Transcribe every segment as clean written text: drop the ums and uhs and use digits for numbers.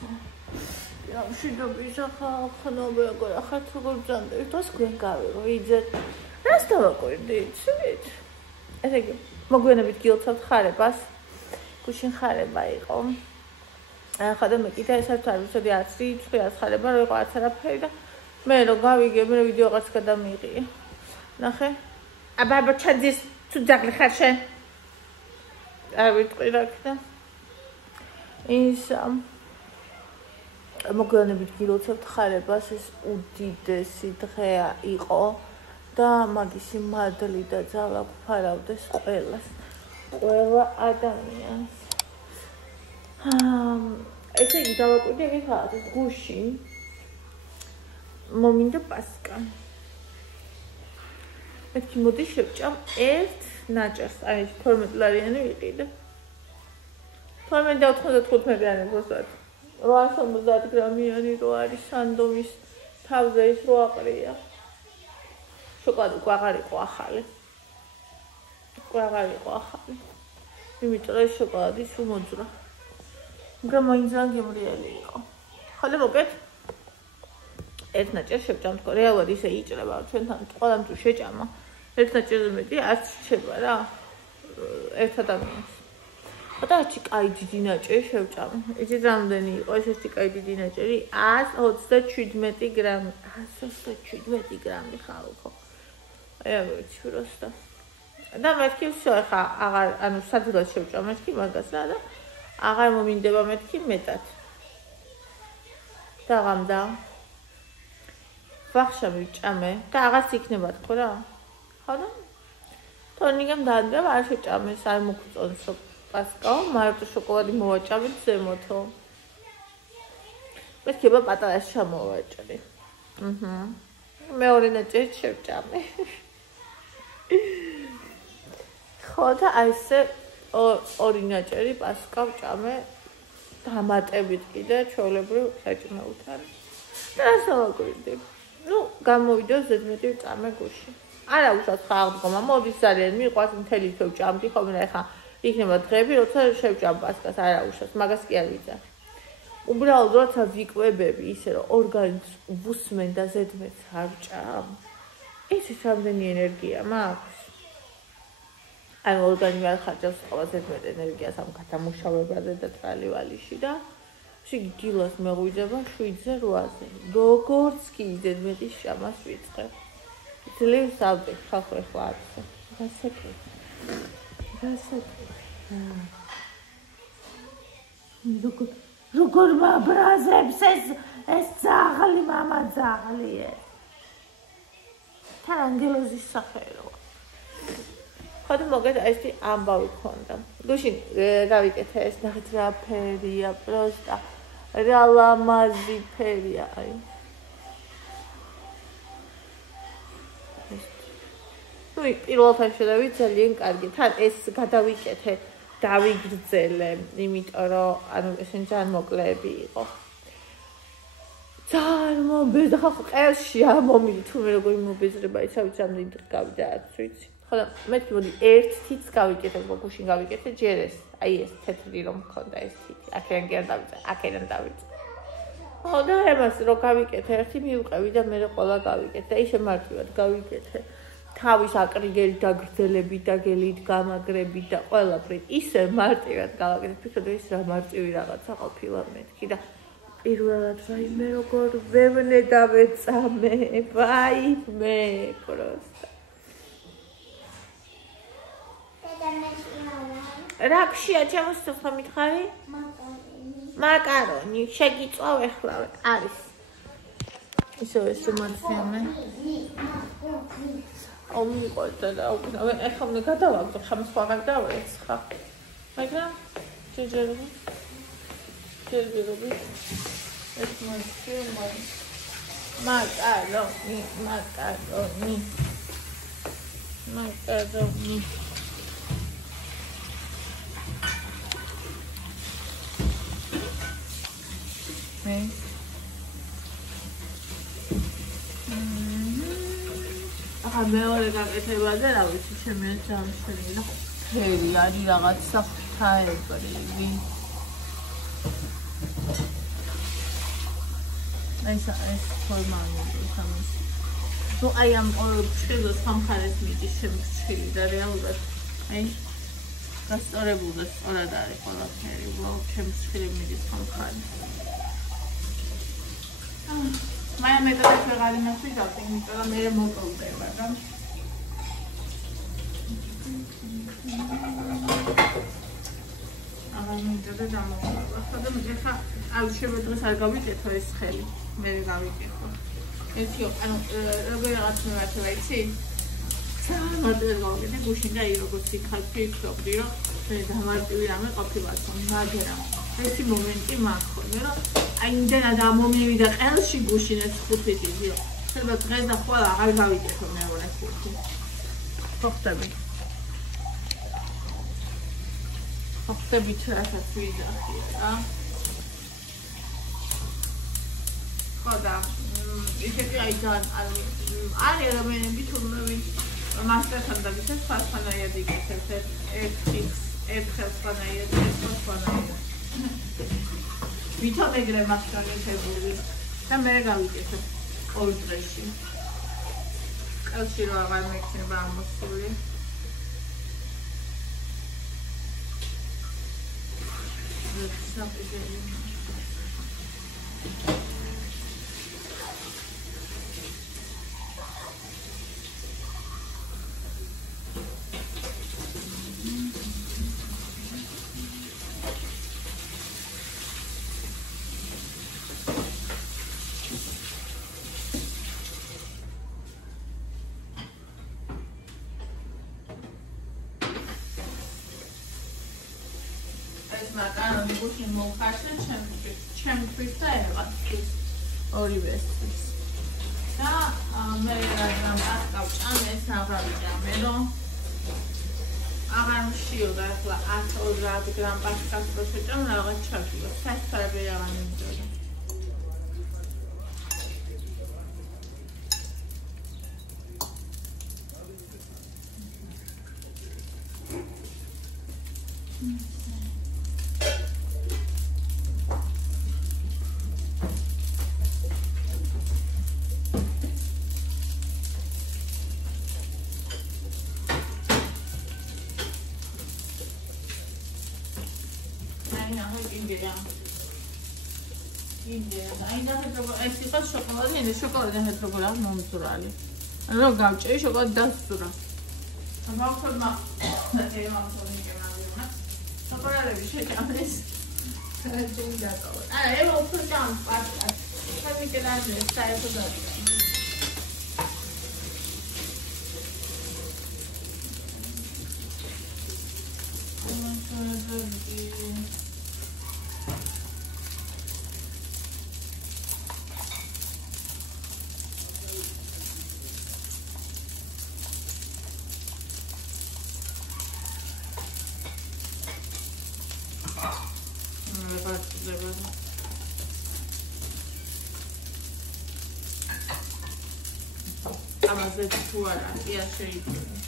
მშვიდობის ახალხანობა ახაც როგორ ბრძანდა თავს გვენ გავიღო იძეთ რას დავაკვირდით ცით ესე იგი მოგვიანებით გილოცავთ ხარებას გუშინ ხარება იყო ახლა და მე კიდე ესაც არ ვიცოდი არც რიცხვი არც ხარება რო იყო არც არაფერი და მე რო გავიგე მე ვიდეოღაც გადამიღია ნახე აბა ჩაძის თუ ძაღლი ხარ შენ არ ვიტყვი რა ქნა ის მოგვიანებით გილოცავთ ხარებას ეს უდიდესი დღეა იყო და მაგისი მადლი და ძალა გვფარავდეს ყველა ადამიანს ესე იგი დავაკვირდი ეგ რაღაცას გუშინ მომინდა პასკა მეთქი მოდი შევჭამ ერთ ნაჭერს აი 12 ლარიანი ვიყიდე 12.95 პროცენტ 850 გრამიანი რო არის სანდომის თავზე ის რო აყრია შოკოლადი გვაღარ იყო ახალი იმიტომ რომ შოკოლადი სულ მოძრა მაგრამ მაინც ძალიან გემრიელი იყო ხოლე მოკეთ ერთ ნაჭერს შევჭამ თქო რეალურად ისე იჭრება ჩვენთან ყველამ თუ შეჭამა ერთ ნაჭერზე მეტი არც რჩება რა ერთ ადამიანს ხოდაჩი კაი დიდი ნაჭერი შევჭამ იცით რამდენი იყო ეს ერთი კაი დიდი ნაჭერი 127 გრამი 127 გრამი ხალხო აი ვიცი просто და მეთქი всё ხა აღარ ანუ საძილად შევჭამ მეთქი მაგას რა და აღარ მომინდება მეთქი მეტად დაღამდა ვახშა ვიჭამე და აღარც იქნება თქო რა ხო და თორნიგამ დაადგა არ შეჭამე არ მოგწონსო პასკა მარტო შოკოლადი მოვაჭამეთ ზემოთო მეთქება პატარა შემოვაჭრე მეორე ნაჭერი შევჭამე ხო და ესე ორი ნაჭერი პასკა ვჭამე დამატებით კიდე ჩვეულებრივ საჭმელთ არის და ასავაკვირდი ну გამოვიდა ზედმეტი ვჭამე გუში არა უშავს ხალხმა მოდის ძალიან მიყვარს მთელი თვე ვჭამდი ხოლმე ხა იქნება დღეები როცა შევჭამ პასკას არა უშავს მაგას კი არ ვიცი უბრალოდ როცა ვიკვებები ისე რომ ორგანიზმს ვუსმენ და ზედმეტს არ ვჭამ ისიც რამდენი ენერგია მაქვს აი ორგანიზმი არ ხარჯავს ყველა ზედმეტ ენერგიას ამ გადამუშავებაზე და ტრალივალიში და შიგ გილას მეღვიძება 7-ზე 8-ზე როგორც კი ზედმეტი შამას ვიწყებ ძლივს ავდე ხალხო ახლა არცე გასაკეთე როგორ მაბრაზებს ეს ძაღლი მამა ძაღლიე თან ანგელოზის სახელოა ხოდა მოგეთ ეს ამბავი ქონდა გუშინ გავიკეთე ეს ნახეთ რა ფერია პროსტა რა ლამაზი ფერია აი ну პირველთან შედავით ძალიან კარგი თან ეს გადავიკეთე დავიგრძელე იმიტომ რომ ანუ ესენ ძალიან მოკლეები იყო ძალიან მომბეზრდა ხალხო ყელში ამომილი თუ მე როგორი მომბეზრება იცავით რამდენი დღე გავიდა არც ვიცი ხოლო მეთქი მოდი ერთ თითს გავიკეთე გუშინ გავიკეთე ჯერ ეს აი ეს თეთრი რომ მქონდა ეს თითი აქედან დავიწყე ხო და ამას რო გავიკეთე ერთი მივყევი და მე ყველა გავიკეთე და ისე მარტივად გავიკეთე თავის აკრიგელი დაგრძელებით და გელით გამაგრებით და ყველაფრით ისე მარტივად გავაკეთე ფიქრობდი ის რა მარტივი რაღაცა ყოფილა მეთქი და პირველად ვაიმე როგორ ვევნე და ვეწამე ვაიმე просто რა ქშია ჩემოსთან ხომ მითხარი მაკარონი შეგიწვა ეხლა არის ისე ეს მარტივია ომიყვეთ და ეხლა მე გადავაგდო ხომ სხვა გადავეც ხა მაგრამ ჯერჯერობით ეს მაკარონი ახლა მეორე გაკეთებაზე რა ვიცი შემიძლია ჩამოშევი და ფერი არის რაღაცა ხაებრივი ეს ფორმალურად სამის. ნუ აი ამ ფრჩხილს სამხარეს მიდის შემფრჩხილი და რეალურად აი გასწორებული და სწორად არის ყველაფერი, უბრალოდ შემფრჩხილი მიდის სამხარეს. მაინც მეტად ვეღარ ინახავდი, იმიტომ რომ მე მოკოლდება, მაგრამ აღარ მინდა და დამოუკიდებლად. ახლა ხა აი შევედრეს არ გავიკეთო ეს ხელი. მე გავიკეთო. ერთი ანუ როგორ რაღაც მივართა იცი? მაგრამ გავიგე გუშინ და როგორც იქალფი ვფიქრობდი რომ მე დამარტივი რამე ყოფილიყო, მაგრამ ერთი მომენტი მაქვს, რომ აი იმდენად ამომივიდა ყელში გუშინ ეს 5 თვე. შეიძლება დღეს და ხვალ აღარ გავიკეთო მეორე 5. ხოხტები. ხოხტებით რასაც ვიძახი რა. ხოდა ისეთი აი ძალიან არის რამენები თურმე ვინ მასტერთან და ისე სხვანაირად იკეთებს ერთხელ სხვანაირად ვითომ ეგრე მასწავლებელი და მე გავიკეთებ ყოველ დღეში კალში რა აღარ მექნება ამოსული მაკარონი გუშინ მოვხარშე ჩემთვის და ევას ორივეს და მე რადგან პასკა ვჭამეს აღარ ვჭამე რომ აღარ მშიოდა ახლა 120 გრამ პასკას რო შეჭამ რაღაც ჩაგვიო სასწრაფი აღარ მინდოდა შოკოლადი ჰეტროგრა მომწურალი. რო გავჭერი შოკოლადი დასწურა. მაგხორმა ემამწონი კემალია. შოკოლადები შეჭამეს. საერთოდ დაკავა. არა, ემო უფრო ჭამ პასკა. ხები კედაზე საერთოდ დაკავა. ამაზე თუ არა, ია შეიძლება.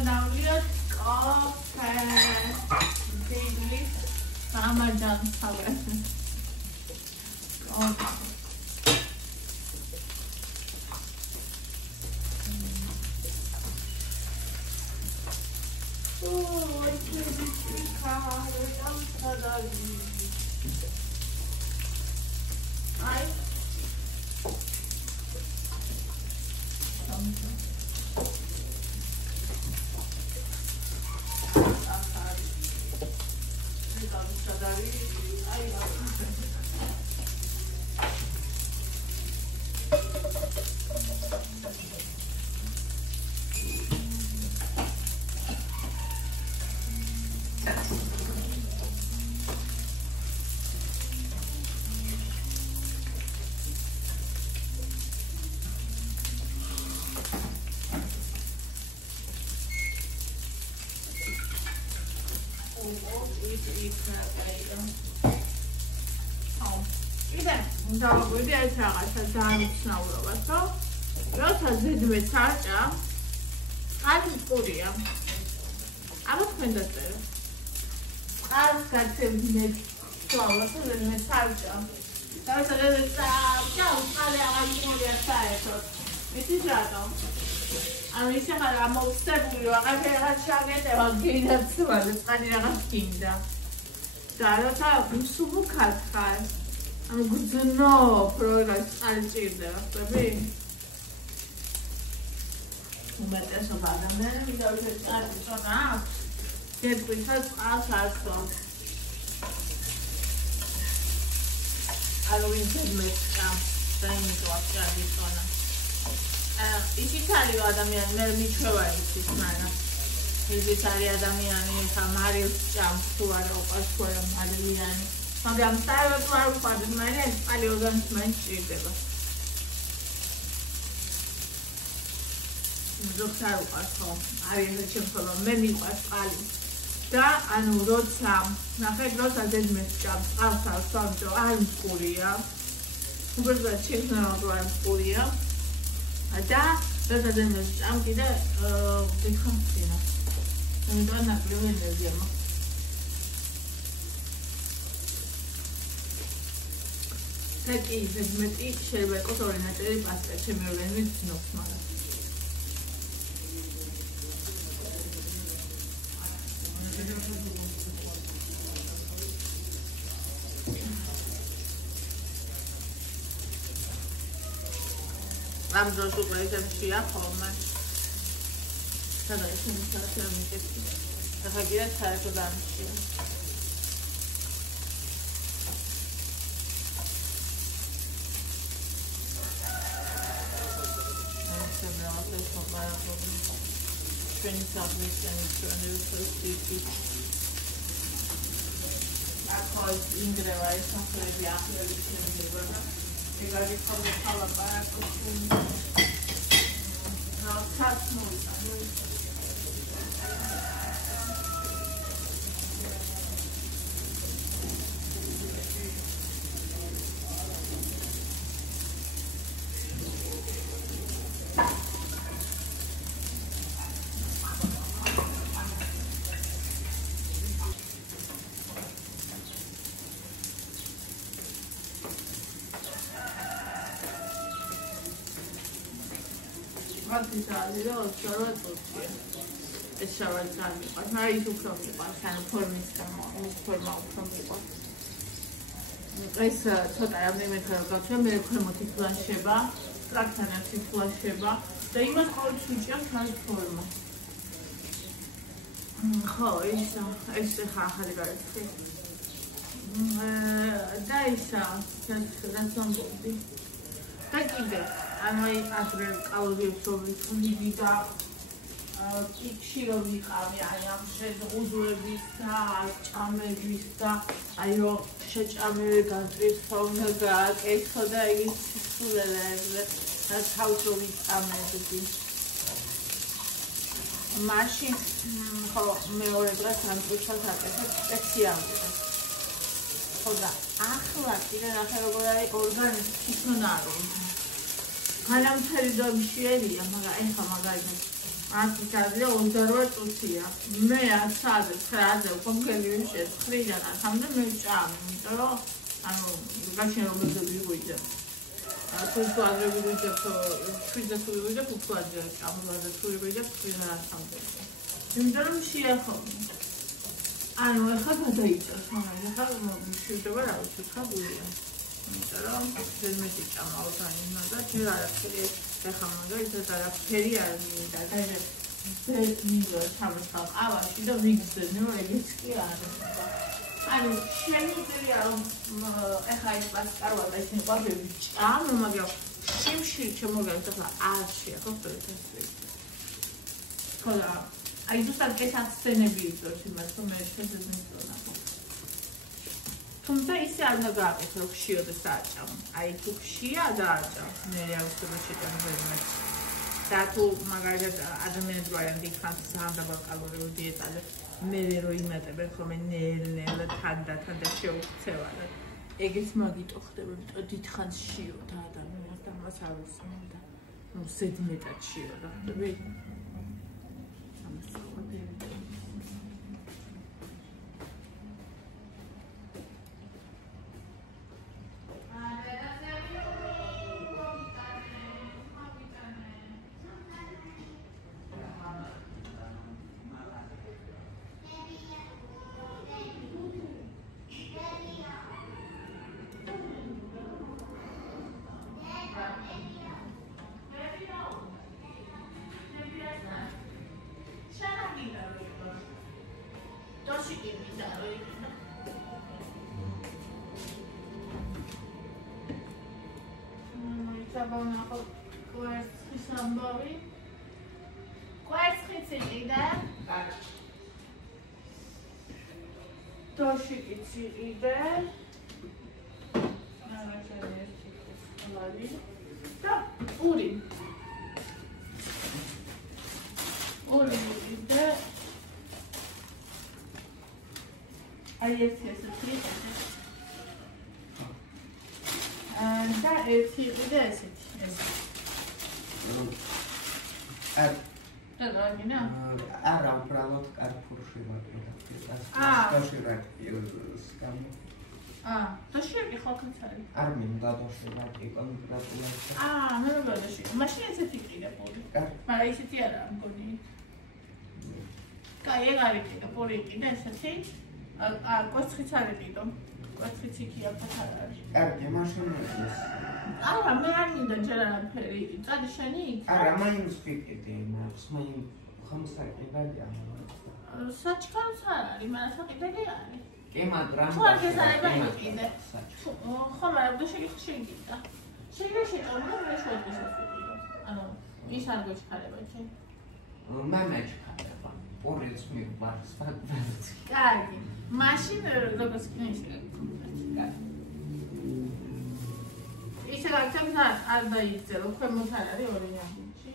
Now Ramadan cover. დავაკვირდი ეს რაღაცა ძალიან უცნაურობას, რომ როცა ზედმეტ წარჭა, წყალი მყურია. აბა თქვენ დაწერე. წყალს გაცემდნენ ცვალოს ზედმეტ წარჭა. როცა ზედმეტ წარჭა, წყალი აღარ მყურია საერთოდ. იცით რატომ? ანუ ისე ხარ ამოვსებული, რომ აღარ ჩაგეტევა გინაცვალე, წყალი რაღაც გინდა. და როცა მსუბუქად ხარ, ანუ გძნობ, რომ რაღაც წყალი ჭირდება, ხვდები? უმეტესობა ადამიანები დავით წყალი ცოტა აქვს, გეტყვითა წყალს არსო. ანუ ვინც მეცხრა და იმიტომ აქ წავიწონა. ისიც არის ადამიანი, მე მიჩვევა იცის მაგრამ. ისიც არის ადამიანი, ხა მარილს ჭამს თუ არა უყვარს თუ არა მარილიანი. მაგრამ საერთოდ არ უყვარს, მაგრამ წყალი ორგანიზმს სჭირდება. ზოგს არ უყვარს ხო? არის ეს შემთხვევა, მე მიყვარს წყალი. და ანუ როცა ნახეთ, როცა ზედმეტ ჭამს წყალს ავსვამჯო, არ მყურია. უბრალოდ შეგვიძლია არ მყურია. და როცა ზედმეტ ჭამ კიდე ვიხამწინა. იმიტომ ნაკლები ენერგია მაქვს. და კი ზედმეტი შეიძლება იყოს ორი ნაწილი პასტა, ჩემი ორგანიზმი ცნობს, მაგრამ ამ დროს უკვე ისემშია ხოლმე. სადაც ისე მიკეთე. ახლა კიდე საერთოდ არ მშია. Training subjects and trainers for speakers. I call it Ingrid, something like that. You got to come to color back. Now, touch noise. This is a short story. It's short story. But now you took something. But kind of for me, for my from the box. Guys, so I am going to go to me. I'm going to flash sheba. Traction to flash sheba. The image called to just transform. Oh, it's a hard guys. That's somebody. Thank you. ანუ აი ადრე კალორიებს ვიფუნდი და იქში რომ ვიყავი აი ამ შეძღუძუების და ჭამების და აი რომ შეჭამები განწრიფო გააკეთო და ის სულელებზე და თავს რომ ვიყამებდი მაშინ ხო მეორე დღეს განწრიფოს აკეთებ სპეციალურად ხო და ახლა კიდე ნახე როგორ არის ორგანიზმი თვითონ არის განამთელი დომში ერია, მაგრამ ეხა მაგალითად ასი საათზე 28 წუთია. მე 9:00-ზე კონკრეტული შეცხრიდან 10:00-მდე მე ვჭამე, იმიტომ რომ ანუ გაშენ რომ მოვიღვიძე. თუ ადრე ვიღვიძებ, 7-ზე თუ ვიღვიძებ, უფრო ადრე ჭამლაზე თუ ვიღვიძებ, 9:00-მდე. იმიტომ რომ შეახობ. ანუ ეხა გადაიწევს, მაგრამ ეხა შეიძლება რა ვიცი, ხაბულია. Però per me si chiama organizma da girare ეხა მაგალითად არაფერი არ მინდა და ეს მინდა თავისთავად ავაში და ვიგზნო ეგეც კი არის ანუ შემიძლია რომ ეხა ეს პასკარვა და ისინი ყვავები ჭამო მაგრამ სიმშვიდე შემოგავს ახლა არ შეახო ეს ხოლა აი ზუსტად ეს ასცენები იწვევს იმას რომ მე შეძენწონა თუმცა ისე არ უნდა გააკეთო რომ ხშირად საჭამ. აი თუ ხშირა დააჭამ, მე რა უცებ შეჭამ ვერ და თუ მაგალითად ადამიანები არიან დიდხანს სანდაბალ კალორიულ დიეტაზე მე რო იმატებენ ხოლმე ნელ-ნელა თანდათან და შეუქცევადად ეგეც მაგიტო ხდება იმიტომ დიდხანს შიოდა ადამიანს და მას არ უსმენდა ну ზედმეტად შიოდა ხდები არა, უბრალოდ კარფურში ვაკეთებ. დოშიაკი ხალხიც არის. არ მინდა დოშიაკი, კონკრეტულად. მე მგონი დოშიაკი. მაშინ ესეთი ყიდა პური. მაგრამ ისეთი არა, მგონი. კაი, ეგ არის ყიდა, პური ყიდა ესეთი. კოცხიც არის ყიდო. კოცხიც იქია ფათარ არის. კარგი, მაშინ ეს. არა, მე არ მინდა ჯერ არაფერი. წადი შენი იქ. არა, მაინც ვიყიდი, მაინც ხომსაკიდია. საჩქარს არ არის, მაგრამ საყიდელი არის. კი, მაგრამ თუ არ გეზარება იყიდე. ხო, მაგრამ დოშიაკი შეგიდა. შეგდა შეჭორდა, მე შევეწესო. ანუ ის არ გოჩქარება ჩემ. მე მეჩქარება. ორიც მიყვარს ფაქტად. კარგი. მაშინ როგორც კინოში. კარგი. ისე რაღაცა არ დაიწელო, ქვემოთ არ არის ორი ნაბიჯი.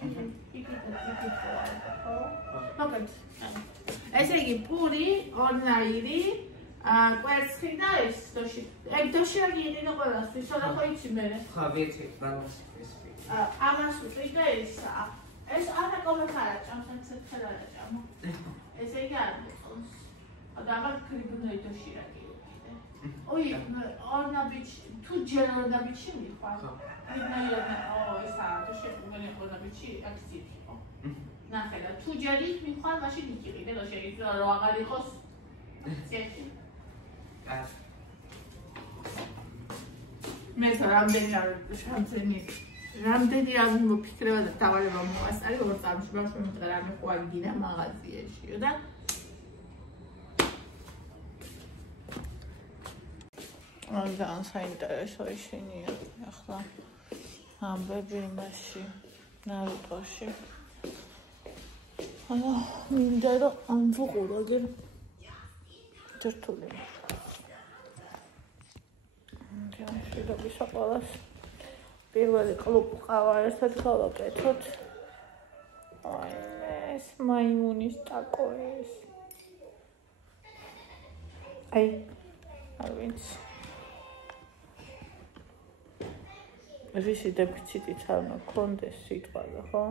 მოგეთ. ესე იგი პური, ორნაირი, კვერცხი და ეს დოში. ეგ დოშიაკი იყიდა ყველასთვის, რა ხო იცი მე? ხო, ვიცი, ბალანს ის. ამას უყიდა ესა. ეს არა კომენტარა ჭამს, ეს ხელარა ჭამო. ესე იგი არ მოწონს. და ამას კრიბნოი დოშიაკი უყიდა. ოი, ორნაბიჯი, თუ ჯერ ორნაბიჯი მიხვალ. ესა დოშიაკი მე ორნაბიჯი აქცია. ნახე და თუ ჯერ იქ მიხვალ, მაშინ იყიდე დოშიაკი, რომ აღარ იყოს. ცეთი. მე რამდენი არ მოფიქრება და დავალება მოასწარი ორ წამში ბავშვი მომწერ არ მეხვარი გინა მაღაზიაშიო და ძალიან საინტერესო ისინია ახლა ამბები იმაში ნარუტოში მინდა რომ ამბუყურო გერ ჯერტული შეიძლება ყველას პირველი კლუბ ყავა ერთად გავაკეთოთ. აი ეს მაიმუნის ტაკო ეს. აი არ ვიცი. რისი დეფიციტიც არ მქონდეს სიტყვაზე, ხო?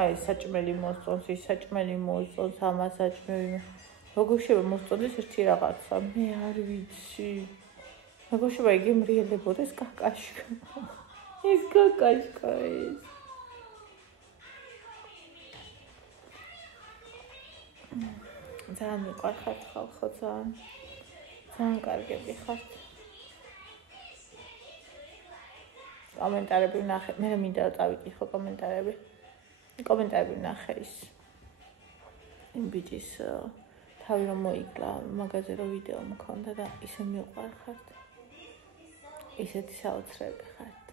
აი საჭმელი მოსწონს, ის საჭმელი მოსწონს, ამას საჭმელი. როგორ შეიძლება მოსწონდეს ერთი რაღაცა? მე არ ვიცი. როგორ შეიძლება იგი მრიელებოდეს კაკაშკა? ის კაკაშკა ის. ძალიან მიყვარხართ ხალხო, ძალიან კარგები ხართ. კომენტარები ვნახე, მე მინდა წავიკითხო კომენტარები. კომენტარები ვნახე ის. იმ ბიჭის თავი რომ მოიკლა, მაგაზე რომ ვიდეო მქონდა და ისე მიყვარხართ. ისეთი საოცრები ხართ.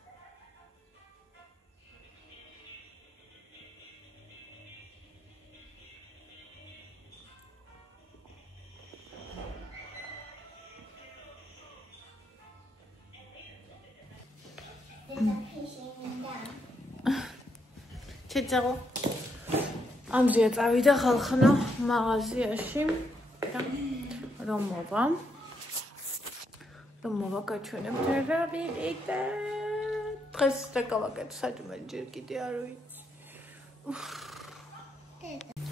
შეძაღო. ამზეა წავიდა ხალხნო მაღაზიაში და რომ მოვა გაჩვენებთ რა ვიყიდე. დღეს დაკავაკეთ საჭმელი ჯერ კიდე არ ვიცი.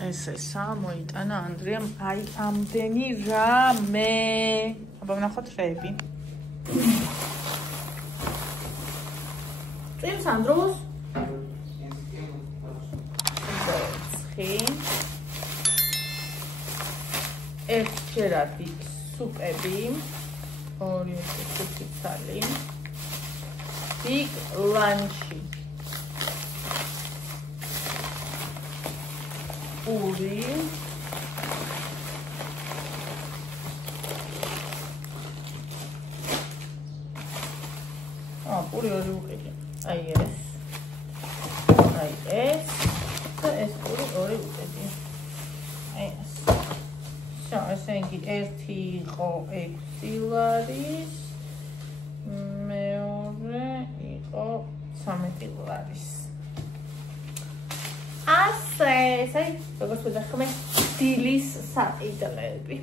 ესა მოიტანა ანდრიამ აი ამდენი რამე. აბა ვნახოთ რეები. წინ სანდროს ერთჯერადი სუპები 2-5 ცალი big lunch პური პური ორი უყიდე აი ეს და ეს პური ორი უყიდე აი ეს ესე იგი ერთი იყო 6 ლარის მეორე იყო 13 ლარის ასე როგორც ვთქვი დილის საყიდლები